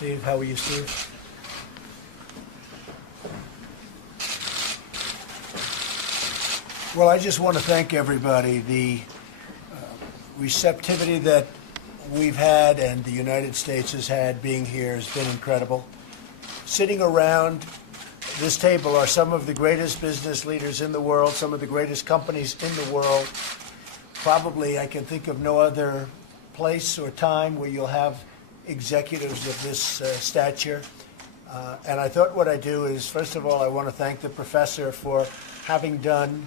Steve. How are you, Steve? Well, I just want to thank everybody. The receptivity that we've had and the United States has had being here has been incredible. Sitting around this table are some of the greatest business leaders in the world, some of the greatest companies in the world. Probably I can think of no other place or time where you'll have executives of this stature. And I thought what I'd do is, first of all, I want to thank the professor for having done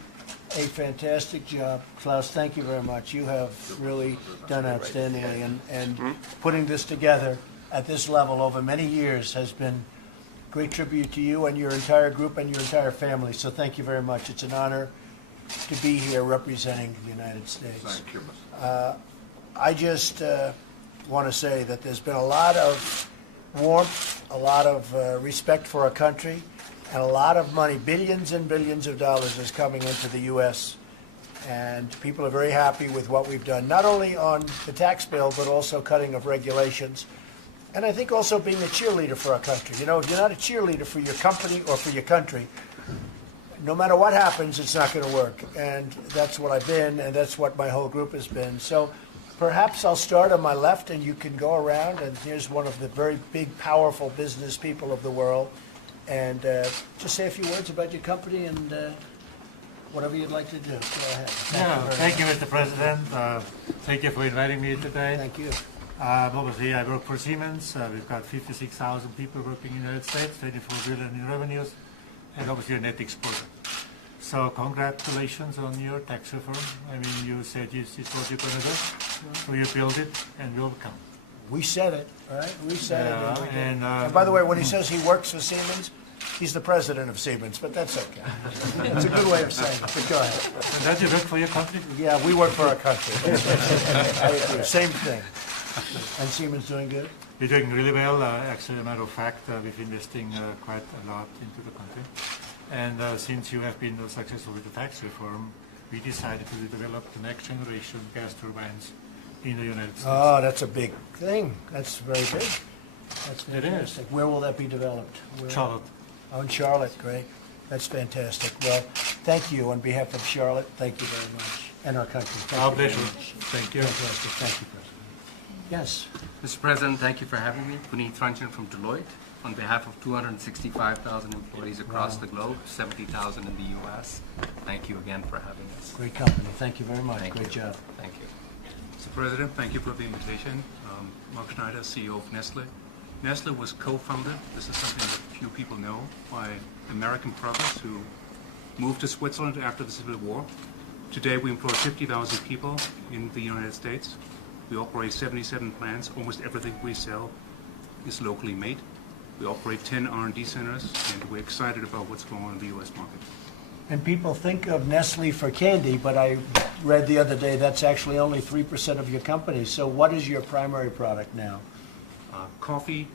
a fantastic job. Klaus, thank you very much. You have really done outstandingly, and putting this together at this level over many years has been a great tribute to you and your entire group and your entire family. So thank you very much. It's an honor to be here representing the United States. Thank you, Mr. I just want to say that there's been a lot of warmth, a lot of respect for our country, and a lot of money, billions and billions of dollars, is coming into the U.S. And people are very happy with what we've done, not only on the tax bill, but also cutting of regulations. And I think also being a cheerleader for our country. You know, if you're not a cheerleader for your company or for your country, no matter what happens, it's not going to work. And that's what I've been, and that's what my whole group has been. So perhaps I'll start on my left, and you can go around. And here's one of the very big, powerful business people of the world. And just say a few words about your company and whatever you'd like to do. Go ahead. Thank you, Mr. President. Thank you for inviting me today. Thank you. Obviously, I work for Siemens. We've got 56,000 people working in the United States, 24 billion in revenues, and obviously a net exporter. So congratulations on your tax reform. I mean, you said this is what you're going to do, so you build it and we'll come. We said it, right? We said it. And, we did. And by the way, when he says he works for Siemens, he's the president of Siemens, but that's okay. It's a good way of saying it, but go ahead. and does you work for your country? Yeah, we work for our country. I agree. Same thing. And Siemens doing good? We're doing really well. Actually, as a matter of fact, we've investing quite a lot into the country. And since you have been successful with the tax reform, we decided to develop the next generation gas turbines in the United States. Oh, that's a big thing. That's very big. That's It is. fantastic. Where will that be developed? Where? Charlotte. Oh, in Charlotte. Great. That's fantastic. Well, thank you on behalf of Charlotte. Thank you very much. And our country. Thank Our you very pleasure. much. Thank you. Fantastic. Thank you, President. Yes. Mr. President, thank you for having me. Puneet Ranjan from Deloitte. On behalf of 265,000 employees across the globe, 70,000 in the U.S., thank you again for having us. Great company. Thank you very much. Thank Great you. job. Thank you. Mr. President, thank you for the invitation. Mark Schneider, CEO of Nestle. Nestle was co-founded, this is something that few people know, by American brothers who moved to Switzerland after the Civil War. Today we employ 50,000 people in the United States. We operate 77 plants. Almost everything we sell is locally made. We operate 10 R&D centers, and we're excited about what's going on in the U.S. market. And people think of Nestle for candy, but I read the other day that's actually only 3% of your company. So what is your primary product now? Coffee,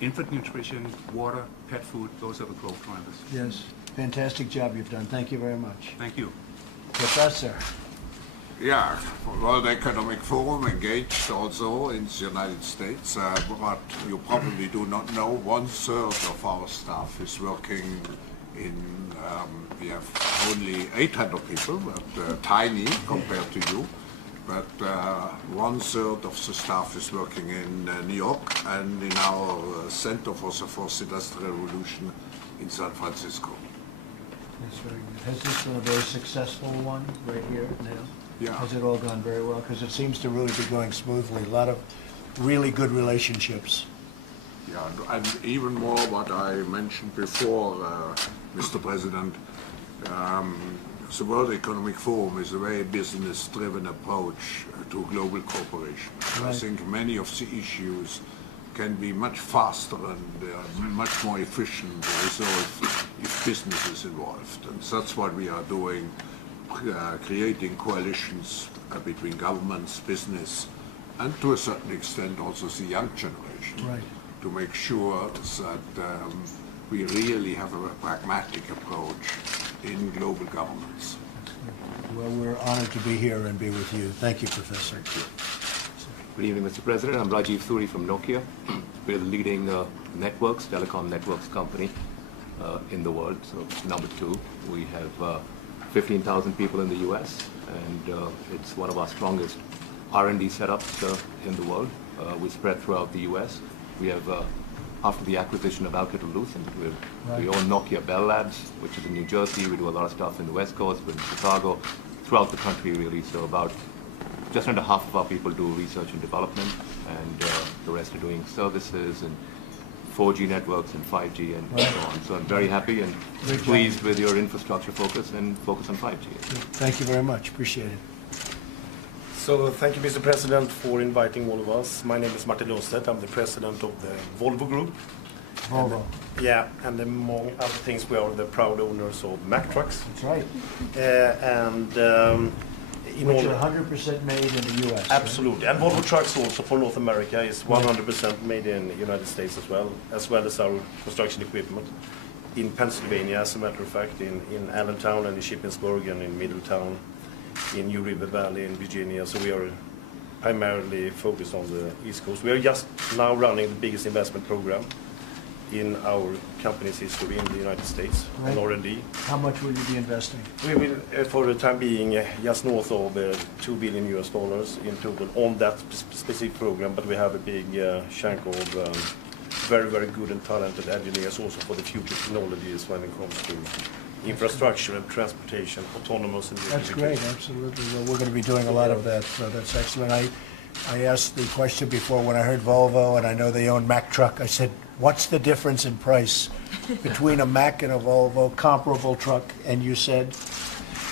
infant nutrition, water, pet food, those are the growth drivers. Yes. Fantastic job you've done. Thank you very much. Thank you. Professor. Yeah, World Economic Forum engaged also in the United States. But you probably do not know, 1/3 of our staff is working in, we have only 800 people, but tiny compared to you. But 1/3 of the staff is working in New York and in our Center for the Fourth Industrial Revolution in San Francisco. That's very good. Has this been a very successful one right here now? Yeah. Has it all gone very well? Because it seems to really be going smoothly. A lot of really good relationships. Yeah, and even more what I mentioned before, Mr. President, the World Economic Forum is a very business-driven approach to global cooperation. Right. I think many of the issues can be much faster and much more efficient resolved if business is involved. And that's what we are doing, creating coalitions between governments, business, and to a certain extent also the young generation, Right. to make sure that we really have a pragmatic approach in global governments. Well, we're honored to be here and be with you. Thank you, Professor. Good evening, Mr. President. I'm Rajiv Suri from Nokia. we're the leading networks, telecom networks company in the world. So number 2, we have 15,000 people in the U.S. and it's one of our strongest R&D setups in the world. We spread throughout the U.S. We have, after the acquisition of Alcatel-Lucent, we own Nokia Bell Labs, which is in New Jersey. We do a lot of stuff in the West Coast, we're in Chicago, throughout the country really. So about just under half of our people do research and development, and the rest are doing services and 4G networks and 5G and so on. So I'm very happy and pleased with your infrastructure focus and focus on 5G. Thank you very much. Appreciate it. So thank you, Mr. President, for inviting all of us. My name is Martin Lundstedt. I'm the president of the Volvo Group. Volvo. And among other things, we are the proud owners of Mack Trucks. That's right. Which are 100% made in the U.S. Absolutely. And Volvo Trucks also for North America is 100% made in the United States as well as our construction equipment in Pennsylvania, as a matter of fact, in Allentown and in Shippensburg and in Middletown, in New River Valley in Virginia. So we are primarily focused on the East Coast. We are just now running the biggest investment program in our company's history in the United States on R&D. How much will you be investing? We will, for the time being, just north of $2 billion in total on that specific program, but we have a big chunk of very, very good and talented engineers also for the future technologies when it comes to infrastructure and transportation, autonomous and That's great, absolutely. Well, we're going to be doing a lot of that, so that's excellent. I asked the question before when I heard Volvo, and I know they own Mack Truck. I said, what's the difference in price between a Mack and a Volvo comparable truck? And you said?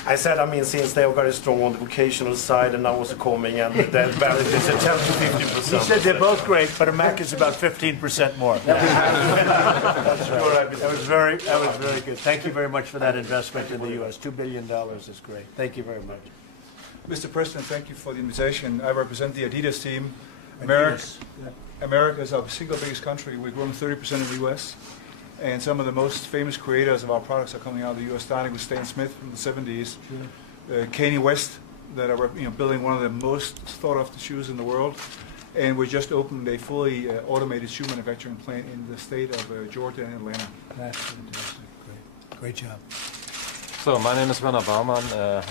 I said, since they are very strong on the vocational side, and now also coming, and that value is at 10 to 15%. He said they're both great, but a Mack is about 15% more. That's right. That was very good. Thank you very much for that investment in the U.S. $2 billion is great. Thank you very much. Mr. President, thank you for the invitation. I represent the Adidas team. Adidas. America is our single biggest country. We're growing 30% in the U.S. And some of the most famous creators of our products are coming out of the U.S., starting with Stan Smith from the 70s, Kanye West, that are building one of the most thought-after shoes in the world. And we just opened a fully automated shoe manufacturing plant in the state of Georgia and Atlanta. That's fantastic. Great job. So my name is Werner Baumann.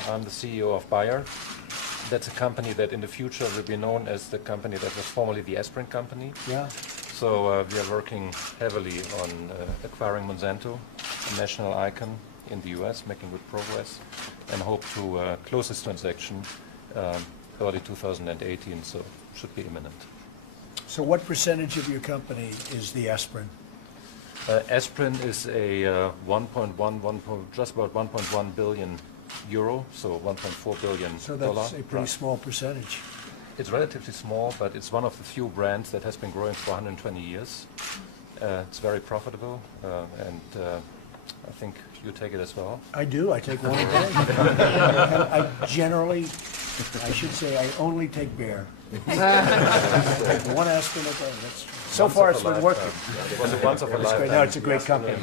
I'm the CEO of Bayer. That's a company that in the future will be known as the company that was formerly the Aspirin company. Yeah. So we are working heavily on acquiring Monsanto, a national icon in the US, making good progress, and hope to close this transaction early 2018, so should be imminent. So what percentage of your company is the aspirin? Aspirin is a just about 1.1 billion euro, so 1.4 billion. So that's a pretty small percentage. It's relatively small, but it's one of the few brands that has been growing for 120 years. It's very profitable, and I think you take it as well. I do. I take one a day. I should say, I only take Bayer. One aspirin a day. So far, it's been working. It was a once of a lifetime. No, it's a great company.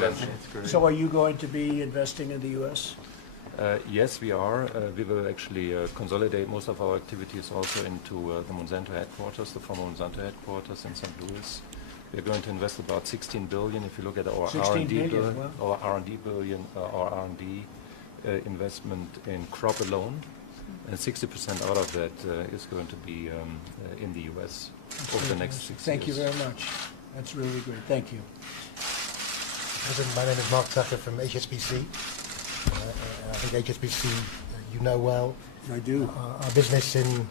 So are you going to be investing in the U.S.? Yes, we are. We will actually consolidate most of our activities also into the Monsanto headquarters, the former Monsanto headquarters in St. Louis. We're going to invest about 16 billion. If you look at our R&D investment in crop alone, and 60% out of that is going to be in the U.S. over the next 6 years. Thank you very much. That's really great. Thank you. President, my name is Mark Tucker from HSBC. I think HSBC you know well. I do. Our business in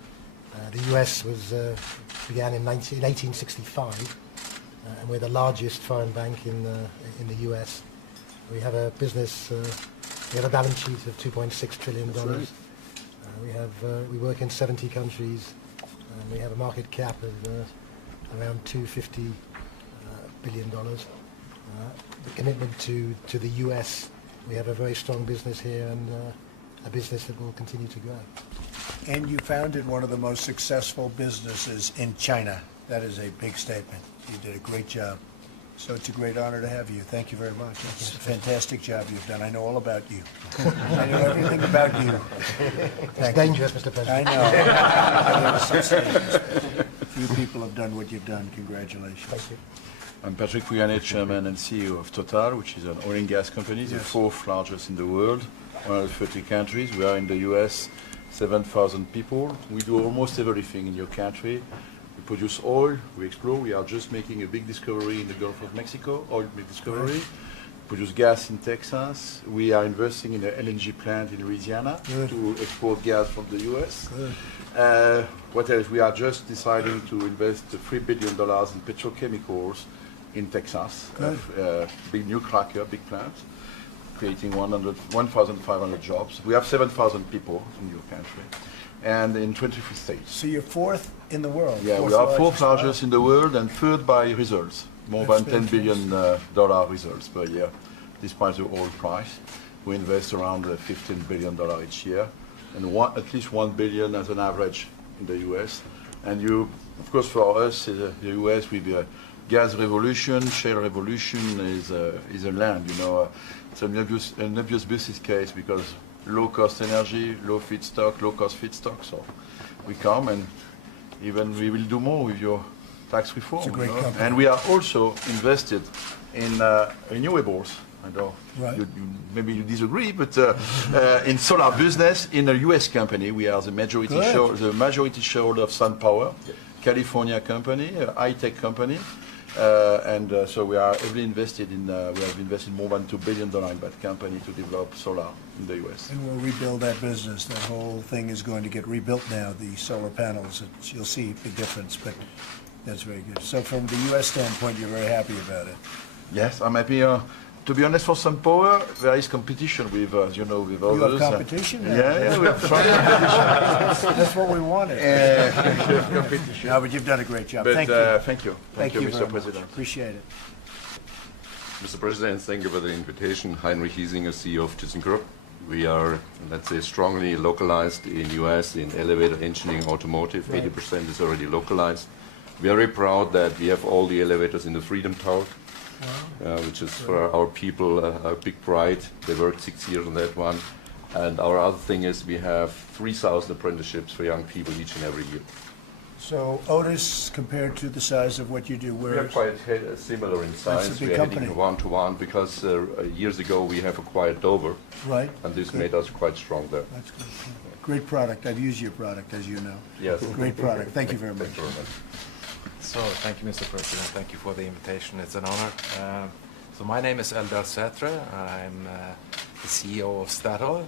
the US began in 1865, and we're the largest foreign bank in the US. We have a business. We have a balance sheet of $2.6 trillion. Right. We work in 70 countries, and we have a market cap of around $250 billion. The commitment to the US. We have a very strong business here, and a business that will continue to grow. And you founded one of the most successful businesses in China. That is a big statement. You did a great job. So it's a great honor to have you. Thank you very much. It's a fantastic job you've done. I know all about you. I know everything about you. It's dangerous, Mr. President. I know. You people have done what you've done. Congratulations. Thank you. I'm Patrick Pouyanné, Chairman and CEO of Total, which is an oil and gas company, the fourth largest in the world, 130 countries. We are in the US, 7,000 people. We do almost everything in your country. We produce oil, we explore. We are just making a big discovery in the Gulf of Mexico, oil discovery. Produce gas in Texas. We are investing in an LNG plant in Louisiana to export gas from the US. What else? We are just deciding to invest $3 billion in petrochemicals in Texas. Big new cracker, big plant, creating 1,500 jobs. We have 7,000 people in your country, and in 23 states. So you're fourth in the world. Yeah, we are fourth largest in the world and third by results. More than $10 billion results per year, despite the oil price. We invest around $15 billion each year, and at least $1 billion as an average in the US. And of course, for us, the US with the gas revolution, shale revolution is a land. It's an obvious business case because low cost energy, low cost feedstock. So we come and even we will do more with your tax reform. It's a great company. And we are also invested in renewables. I know maybe you disagree, but in solar business, in a U.S. company, we are the majority shareholder of SunPower, California company, a high-tech company, and so we are heavily invested in. We have invested more than $2 billion in that company to develop solar in the U.S. And we'll rebuild that business. That whole thing is going to get rebuilt now. The solar panels. You'll see a big difference, but. That's very good. So from the U.S. standpoint, you're very happy about it. Yes, I'm happy. To be honest, for SunPower, there is competition with, with others. You have competition? Yeah, we have strong competition. That's what we wanted. Competition. No, but you've done a great job. But, thank you. Thank you, Mr. very President. much. Appreciate it. Mr. President, thank you for the invitation. Heinrich Hiesinger, CEO of ThyssenKrupp. We are, let's say, strongly localized in U.S. in elevator engineering, automotive. 80% is already localized. We are very proud that we have all the elevators in the Freedom Tower, which is for our people a big pride. They worked 6 years on that one. And our other thing is we have 3,000 apprenticeships for young people each and every year. So Otis, compared to the size of what you do, we are quite similar in size. We are heading one-to-one because years ago we have acquired Dover. Right. And this made us quite strong there. That's good. Great product. I've used your product, as you know. Yes. Great product. Thank you very much. Thank you very much. So, thank you, Mr. President. Thank you for the invitation. It's an honor. So, my name is Eldar Sætre. I'm the CEO of Statoil,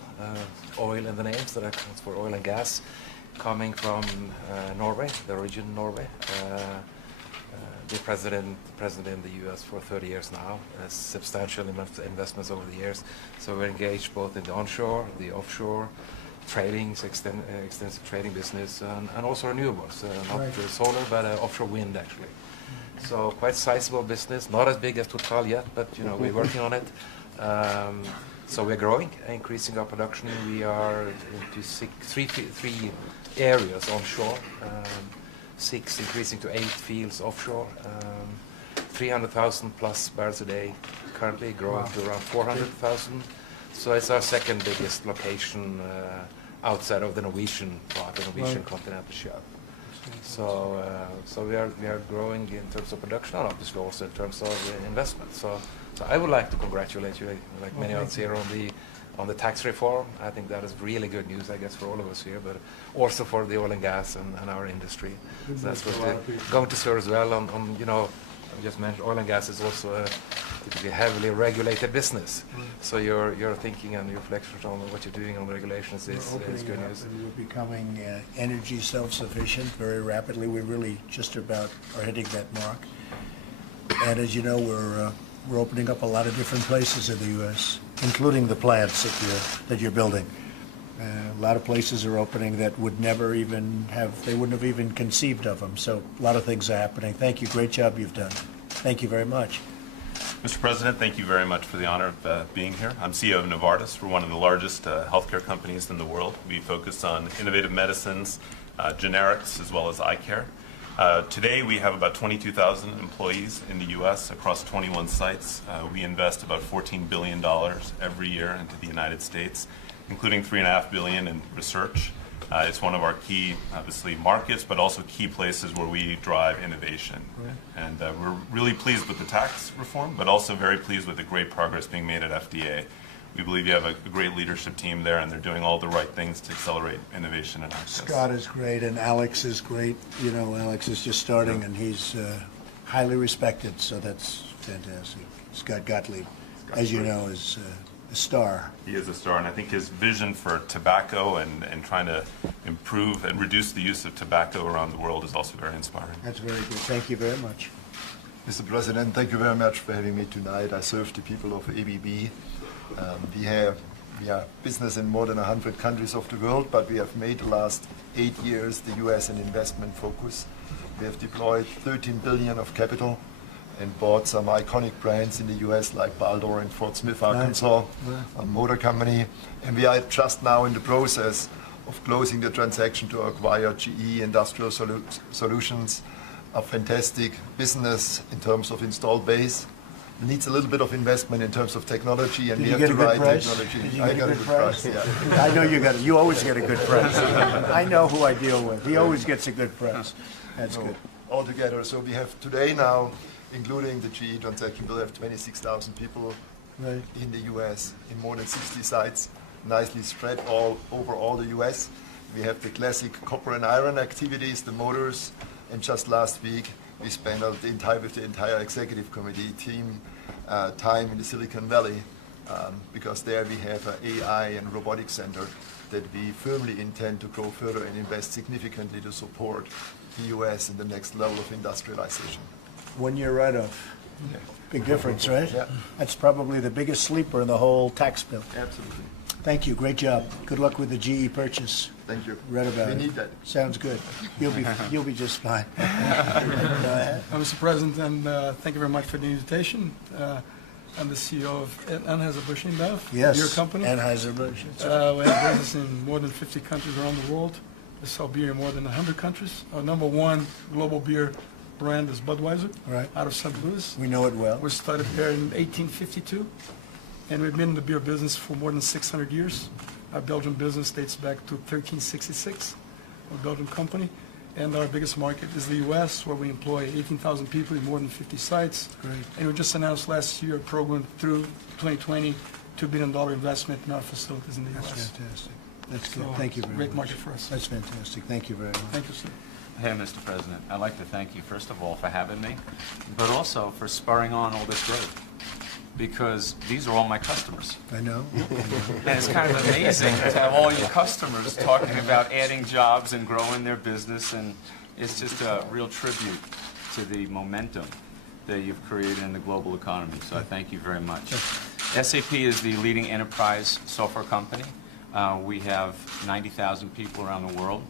oil in the name, so that stands for oil and gas, coming from Norway, the region Norway. The president in the U.S. for 30 years now, substantial investments over the years. So, we're engaged both in the onshore, the offshore, trading, extensive trading business, and also renewables, not solar, but offshore wind actually. So quite sizable business, not as big as Total yet, but we're working on it. So we're growing, increasing our production. We are into three areas onshore, 6 increasing to 8 fields offshore, 300,000 plus barrels a day, currently growing to around 400,000. So it's our second biggest location outside of the Norwegian part, the Norwegian continental shelf. So we are growing in terms of production and obviously also in terms of investment. So I would like to congratulate you, like many others here, on the tax reform. I think that is really good news, I guess, for all of us here, but also for the oil and gas and our industry. So that's what we're going to serve as well on I just mentioned oil and gas is also a typically heavily regulated business. So your thinking and your reflections on what you're doing on the regulations is good news. We're becoming energy self-sufficient very rapidly. We really just about are hitting that mark. And as you know, we're opening up a lot of different places in the U.S., including the plants that you're building. A lot of places are opening that would never even they wouldn't have even conceived of them. So a lot of things are happening. Thank you. Great job you've done. Thank you very much. Mr. President, thank you very much for the honor of being here. I'm CEO of Novartis. We're one of the largest healthcare companies in the world. We focus on innovative medicines, generics, as well as eye care. Today we have about 22,000 employees in the U.S. across 21 sites. We invest about $14 billion every year into the United States, including $3.5 billion in research. It's one of our key, obviously, markets, but also key places where we drive innovation. And we're really pleased with the tax reform, but also very pleased with the great progress being made at FDA. We believe you have a great leadership team there, and they're doing all the right things to accelerate innovation and access. Scott is great, and Alex is great. You know, Alex is just starting, and he's highly respected, so that's fantastic. Scott Gottlieb, as you know, is a star. He is a star, and I think his vision for tobacco and trying to improve and reduce the use of tobacco around the world is also very inspiring. That's very good. Thank you very much. Mr. President, thank you very much for having me tonight. I serve the people of ABB. We have business in more than 100 countries of the world, but we have made the last 8 years the U.S. an investment focus. We have deployed 13 billion of capital and bought some iconic brands in the U.S. like Baldor and Fort Smith, Arkansas, a motor company. And we are just now in the process of closing the transaction to acquire GE Industrial Solutions, a fantastic business in terms of installed base. It needs a little bit of investment in terms of technology, and we have the right technology. I got a good price. Yeah. I know you got it. You always get a good price. I know who I deal with. He always gets a good price. That's good. All together, so we have today now, including the GE transaction, we'll have 26,000 people in the U.S. in more than 60 sites, nicely spread all over all the U.S. We have the classic copper and iron activities, the motors, and just last week we spent with the entire executive committee team time in the Silicon Valley because there we have an AI and robotics center that we firmly intend to grow further and invest significantly to support the U.S. in the next level of industrialization. 1 year write-off. Big difference, right? Yeah. That's probably the biggest sleeper in the whole tax bill. Absolutely. Thank you. Great job. Good luck with the GE purchase. Thank you. Read about it. We need that. Sounds good. You'll be just fine. Go ahead. Mr. President, and thank you very much for the invitation. I'm the CEO of Anheuser-Busch InBev, your company. Anheuser-Busch. We have business in more than 50 countries around the world. We sell beer in more than 100 countries. Our number one global beer brand is Budweiser, out of St. Louis. We know it well. We started there in 1852, and we've been in the beer business for more than 600 years. Our Belgian business dates back to 1366, a Belgian company. And our biggest market is the U.S., where we employ 18,000 people in more than 50 sites. Great. And we just announced last year a program through 2020, $2 billion investment in our facilities in the U.S. That's fantastic. That's good. Thank you very much. Great market for us. That's fantastic. Thank you very much. Thank you, sir. Hey, Mr. President, I'd like to thank you, first of all, for having me, but also for spurring on all this growth, because these are all my customers. I know. And it's kind of amazing to have all your customers talking about adding jobs and growing their business, and it's just a real tribute to the momentum that you've created in the global economy, so I thank you very much. SAP is the leading enterprise software company. We have 90,000 people around the world.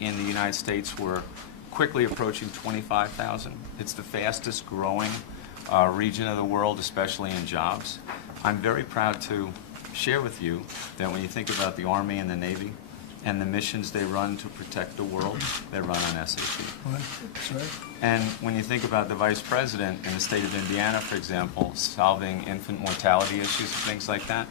In the United States, we're quickly approaching 25,000. It's the fastest growing region of the world, especially in jobs. I'm very proud to share with you that when you think about the Army and the Navy and the missions they run to protect the world, they run on SAP. That's right. And when you think about the Vice President in the state of Indiana, for example, solving infant mortality issues and things like that,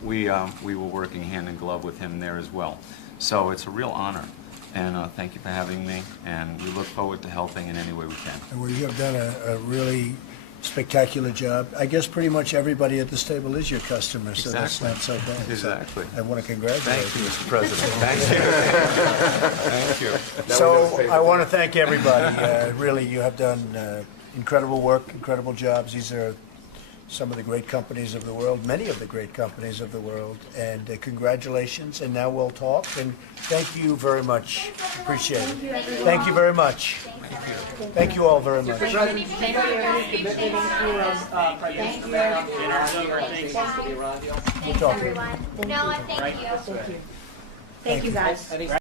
we were working hand in glove with him there as well. So it's a real honor. And thank you for having me, and we look forward to helping in any way we can. And you have done a really spectacular job. I guess pretty much everybody at this table is your customer, so that's not so bad. Exactly. So I want to congratulate you. Thank you, Mr. President. Thank you. Thank you. So I want to thank everybody. Really, you have done incredible work, incredible jobs. These are some of the great companies of the world, many of the great companies of the world, and congratulations, and now we'll talk, and thank you very much. Appreciate it. Thank you very much. Thank you all very much. Thank you. We'll talk. Everyone. No, thank you. Thank you, guys.